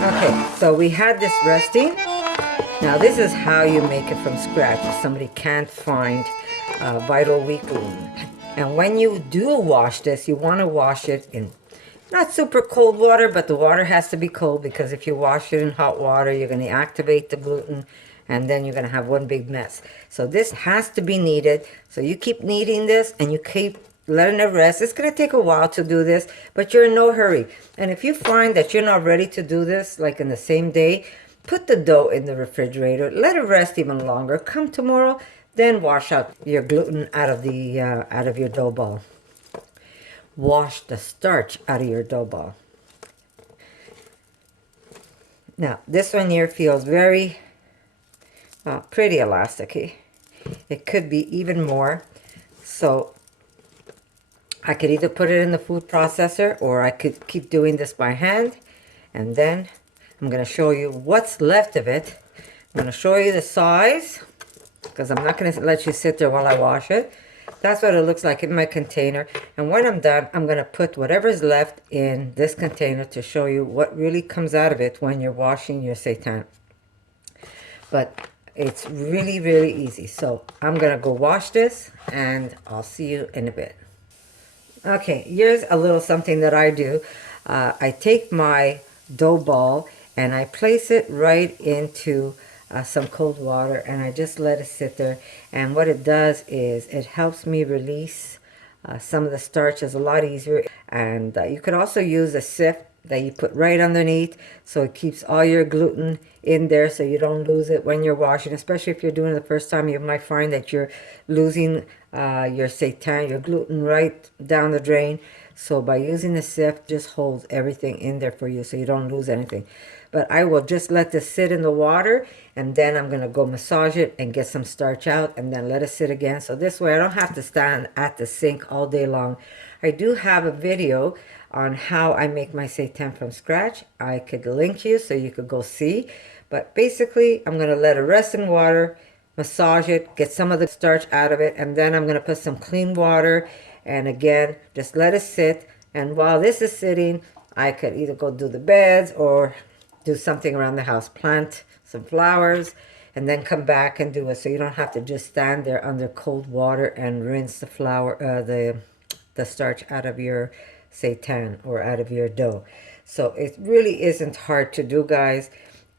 Okay, so we had this resting. Now this is how you make it from scratch if somebody can't find Vital Wheat gluten. And when you do wash this, you want to wash it in not super cold water, but the water has to be cold, because if you wash it in hot water, you're going to activate the gluten and then you're going to have one big mess. So this has to be kneaded. So you keep kneading this and you keep letting it rest. It's going to take a while to do this, but you're in no hurry. And if you find that you're not ready to do this, like in the same day, put the dough in the refrigerator, let it rest even longer. Come tomorrow, then wash out your gluten out of your dough ball. Wash the starch out of your dough ball. Now, this one here feels very pretty elasticy. It could be even more. So I could either put it in the food processor, or I could keep doing this by hand. And then I'm going to show you what's left of it. I'm going to show you the size, because I'm not going to let you sit there while I wash it. That's what it looks like in my container. And when I'm done, I'm going to put whatever's left in this container to show you what really comes out of it when you're washing your seitan. But it's really, really easy. So I'm going to go wash this, and I'll see you in a bit. Okay, here's a little something that I do. I take my dough ball and I place it right into some cold water, and I just let it sit there. And what it does is it helps me release some of the starch. Is a lot easier. And you could also use a sift that you put right underneath, so it keeps all your gluten in there so you don't lose it when you're washing. Especially if you're doing it the first time, you might find that you're losing your seitan, your gluten, right down the drain. So by using the sift, just holds everything in there for you so you don't lose anything. But I will just let this sit in the water, and then I'm going to go massage it and get some starch out, and then let it sit again. So this way I don't have to stand at the sink all day long. I do have a video on how I make my seitan from scratch. I could link you so you could go see. But basically, I'm going to let it rest in water, massage it, get some of the starch out of it, and then I'm going to put some clean water, and again, just let it sit. And while this is sitting, I could either go do the beds or do something around the house, plant some flowers, and then come back and do it. So you don't have to just stand there under cold water and rinse the starch out of your seitan or out of your dough. So it really isn't hard to do, guys,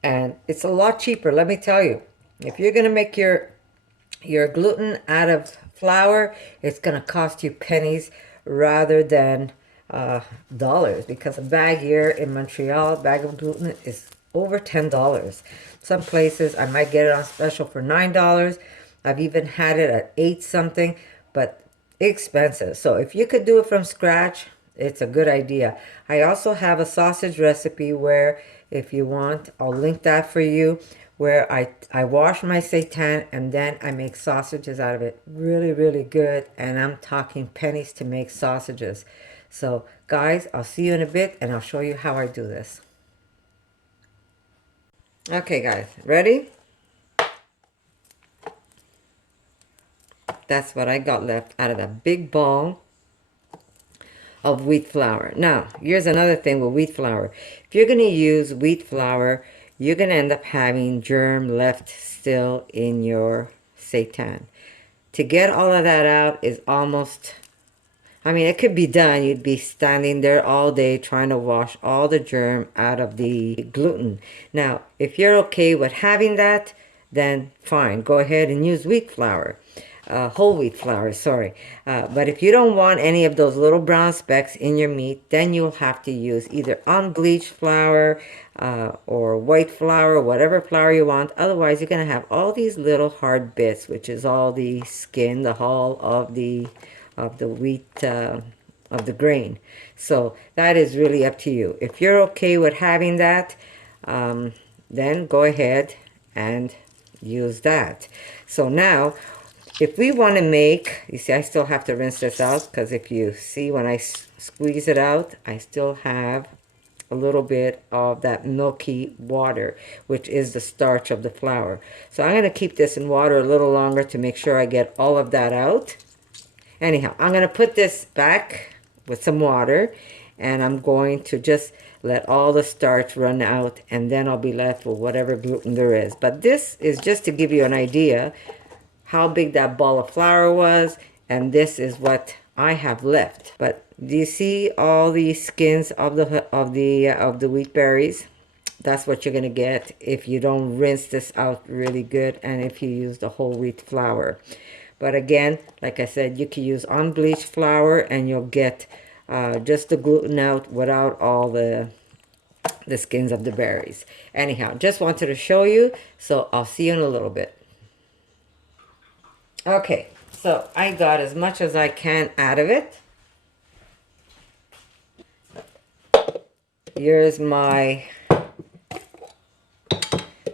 and it's a lot cheaper. Let me tell you, if you're going to make your gluten out of flour, it's going to cost you pennies rather than dollars, because a bag here in Montreal, a bag of gluten is over $10. Some places I might get it on special for $9. I've even had it at 8 something, but expensive. So if you could do it from scratch, it's a good idea. I also have a sausage recipe where, if you want, I'll link that for you, where I wash my seitan and then I make sausages out of it. Really, really good. And I'm talking pennies to make sausages. So guys, I'll see you in a bit, and I'll show you how I do this. Okay guys, ready? That's what I got left out of that big ball of wheat flour. Now, here's another thing with wheat flour. If you're going to use wheat flour, you're going to end up having germ left still in your seitan. To get all of that out is almost, I mean, it could be done. You'd be standing there all day trying to wash all the germ out of the gluten. Now, if you're okay with having that, then fine. Go ahead and use wheat flour. Whole wheat flour, sorry. But if you don't want any of those little brown specks in your meat, then you'll have to use either unbleached flour or white flour, whatever flour you want. Otherwise, you're going to have all these little hard bits, which is all the skin, the hull of the wheat, of the grain. So that is really up to you. If you're okay with having that, then go ahead and use that. So now, if we want to make, you see I still have to rinse this out, because if you see when I squeeze it out, I still have a little bit of that milky water, which is the starch of the flour. So I'm going to keep this in water a little longer to make sure I get all of that out. Anyhow, I'm going to put this back with some water, and I'm going to just let all the starch run out, and then I'll be left with whatever gluten there is. But this is just to give you an idea how big that ball of flour was, and this is what I have left. But do you see all the skins of the wheat berries? That's what you're gonna get if you don't rinse this out really good, and if you use the whole wheat flour. But again, like I said, you can use unbleached flour and you'll get just the gluten out without all the skins of the berries. Anyhow, just wanted to show you, so I'll see you in a little bit. Okay, so I got as much as I can out of it. Here's my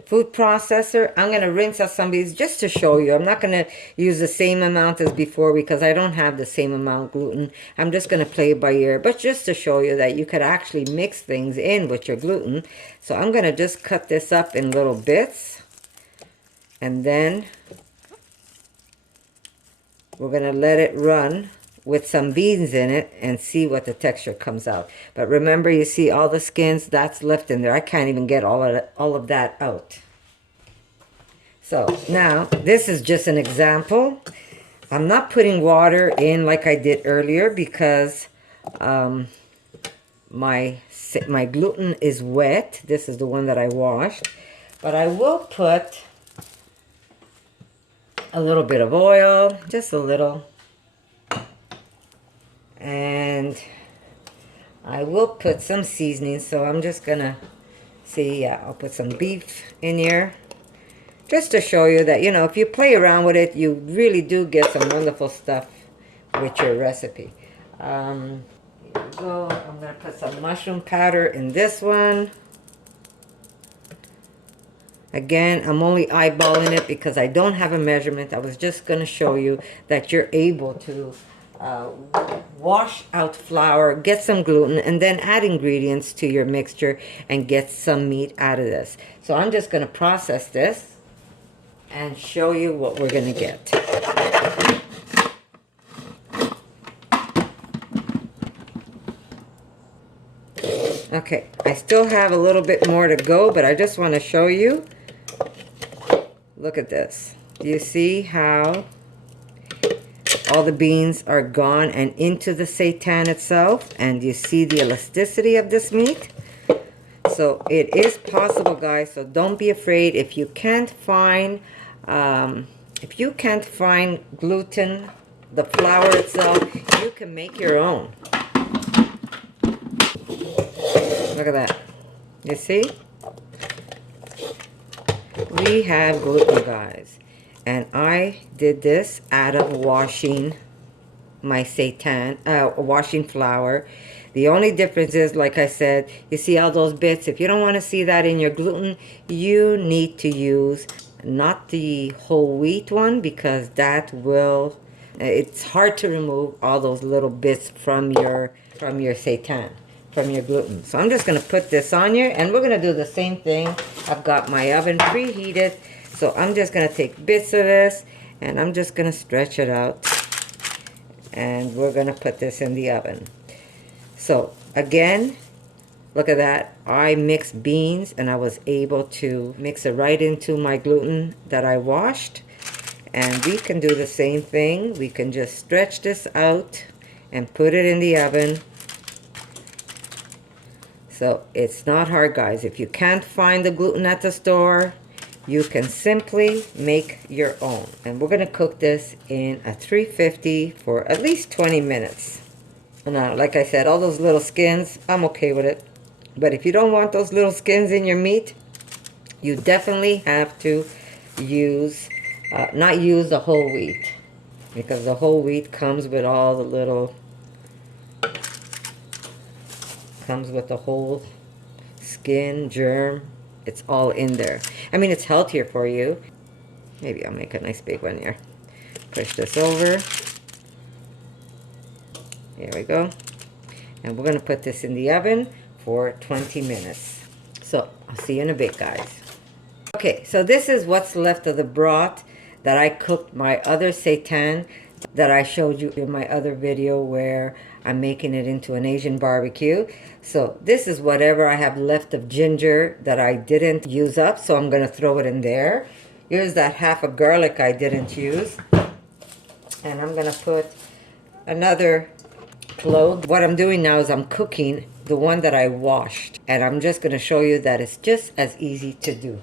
food processor. I'm going to rinse out some of these just to show you. I'm not going to use the same amount as before because I don't have the same amount of gluten. I'm just going to play it by ear, but just to show you that you could actually mix things in with your gluten. So I'm going to just cut this up in little bits, and then we're going to let it run with some beans in it and see what the texture comes out. But remember, you see all the skins that's left in there. I can't even get all of that out. So now this is just an example. I'm not putting water in like I did earlier because my gluten is wet. This is the one that I washed. But I will put a little bit of oil, just a little. And I will put some seasoning, so I'm just gonna see, yeah, I'll put some beef in here just to show you that, you know, if you play around with it, you really do get some wonderful stuff with your recipe. Here we go. I'm gonna put some mushroom powder in this one. Again, I'm only eyeballing it because I don't have a measurement. I was just gonna show you that you're able to wash out flour, get some gluten, and then add ingredients to your mixture and get some meat out of this. So I'm just going to process this and show you what we're going to get. Okay, I still have a little bit more to go, but I just want to show you. Look at this. Do you see how all the beans are gone and into the seitan itself? And you see the elasticity of this meat? So it is possible, guys. So don't be afraid. If you can't find gluten, the flour itself, you can make your own. Look at that. You see? We have gluten, guys. And I did this out of washing my seitan, washing flour. The only difference is, like I said, you see all those bits? If you don't want to see that in your gluten, you need to use not the whole wheat one, because that will, it's hard to remove all those little bits from your seitan, from your gluten. So I'm just going to put this on here, and we're going to do the same thing. I've got my oven preheated. So I'm just going to take bits of this, and I'm just going to stretch it out. And we're going to put this in the oven. So again, look at that. I mixed beans, and I was able to mix it right into my gluten that I washed. And we can do the same thing. We can just stretch this out and put it in the oven. So it's not hard, guys. If you can't find the gluten at the store, you can simply make your own. And we're going to cook this in a 350 for at least 20 minutes. Now, like I said, all those little skins, I'm okay with it. But if you don't want those little skins in your meat, you definitely have to use, not use the whole wheat. Because the whole wheat comes with all the little, comes with the whole skin, germ. It's all in there. I mean, it's healthier for you. Maybe I'll make a nice big one here. Push this over. Here we go. And we're going to put this in the oven for 20 minutes. So I'll see you in a bit, guys. Okay, so this is what's left of the broth that I cooked my other seitan that I showed you in my other video, where I'm making it into an Asian barbecue. So this is whatever I have left of ginger that I didn't use up, so I'm gonna throw it in there. Here's that half a garlic I didn't use. And I'm gonna put another clove. What I'm doing now is I'm cooking the one that I washed. And I'm just gonna show you that it's just as easy to do.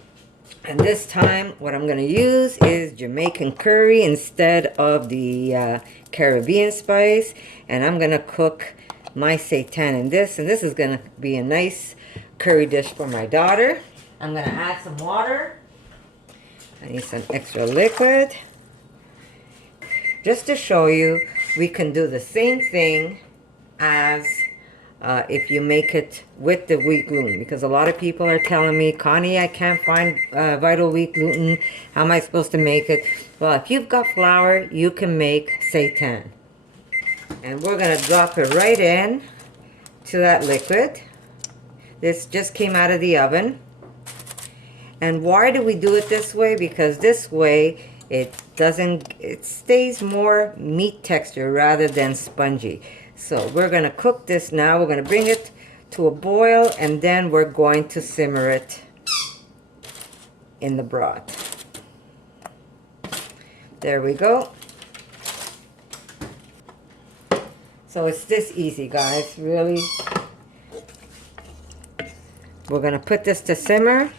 And this time, what I'm gonna use is Jamaican curry instead of the Caribbean spice. And I'm gonna cook my seitan in this. And this is gonna be a nice curry dish for my daughter. I'm gonna add some water. I need some extra liquid. Just to show you, we can do the same thing as if you make it with the wheat gluten, because a lot of people are telling me, Connie, I can't find vital wheat gluten. How am I supposed to make it? Well, if you've got flour, you can make seitan. And we're gonna drop it right in to that liquid. This just came out of the oven. And why do we do it this way? Because this way it stays more meat texture rather than spongy. So we're gonna cook this now. We're gonna bring it to a boil, and then we're going to simmer it in the broth. There we go. So it's this easy, guys, really. We're gonna put this to simmer,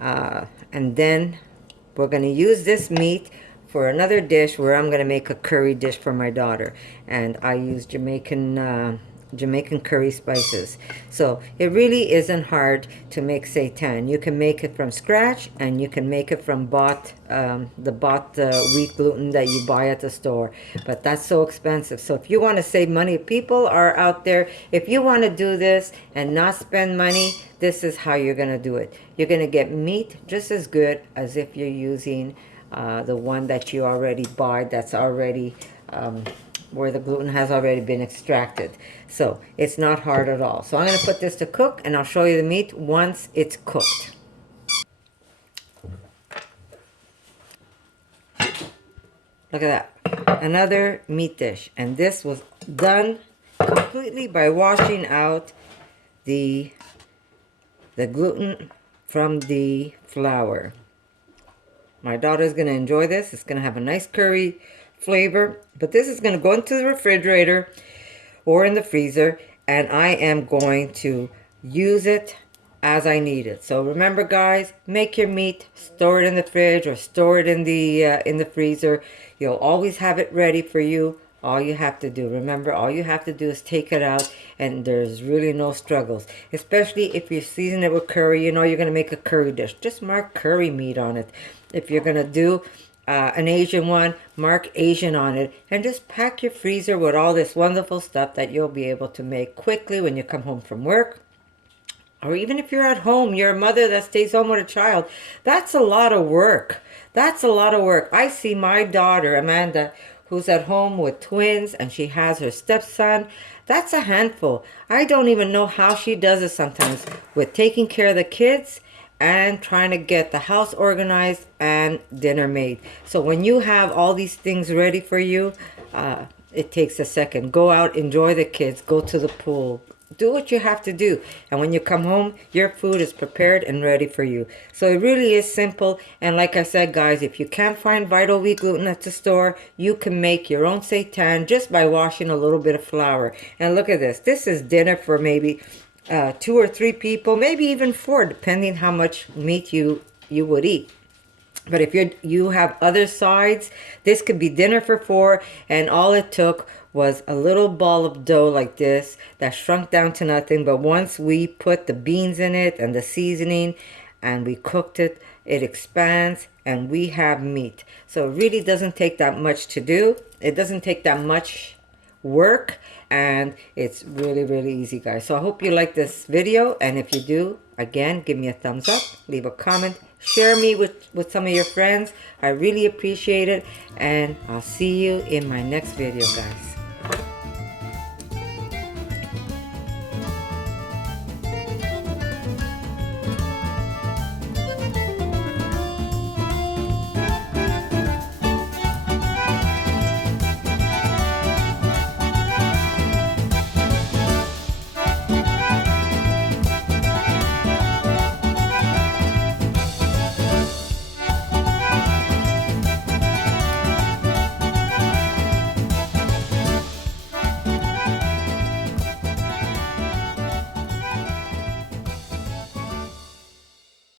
and then we're going to use this meat for another dish where I'm going to make a curry dish for my daughter. And I use Jamaican curry spices. So it really isn't hard to make seitan. You can make it from scratch, and you can make it from the bought wheat gluten that you buy at the store. But that's so expensive. So if you want to save money, if people are out there, if you want to do this and not spend money, this is how you're going to do it. You're going to get meat just as good as if you're using the one that you already buy, that's already where the gluten has already been extracted. So it's not hard at all. So I'm going to put this to cook, and I'll show you the meat once it's cooked. Look at that. Another meat dish. And this was done completely by washing out the gluten from the flour. My daughter's going to enjoy this. It's going to have a nice curry flavor. But this is going to go into the refrigerator or in the freezer. And I am going to use it as I need it. So remember, guys, make your meat, store it in the fridge or store it in the freezer. You'll always have it ready for you. All you have to do, remember, all you have to do is take it out, and there's really no struggles. Especially if you season it with curry, you know you're going to make a curry dish. Just mark curry meat on it. If you're going to do an Asian one, mark Asian on it. And just pack your freezer with all this wonderful stuff that you'll be able to make quickly when you come home from work. Or even if you're at home, you're a mother that stays home with a child. That's a lot of work. That's a lot of work. I see my daughter, Amanda, who's at home with twins, and she has her stepson. That's a handful. I don't even know how she does it sometimes with taking care of the kids and trying to get the house organized and dinner made. So when you have all these things ready for you, it takes a second. Go out, enjoy the kids, go to the pool. Do what you have to do. And when you come home, your food is prepared and ready for you. So it really is simple. And like I said, guys, if you can't find vital wheat gluten at the store, you can make your own seitan just by washing a little bit of flour. And look at this. This is dinner for maybe 2 or 3 people, maybe even 4, depending how much meat you would eat. But if you have other sides, this could be dinner for 4, and all it took was a little ball of dough like this that shrunk down to nothing. But once we put the beans in it and the seasoning and we cooked it, it expands and we have meat. So it really doesn't take that much to do. It doesn't take that much work, and it's really, really easy, guys. So I hope you like this video, and if you do, again, give me a thumbs up, leave a comment, share me with some of your friends. I really appreciate it, and I'll see you in my next video, guys.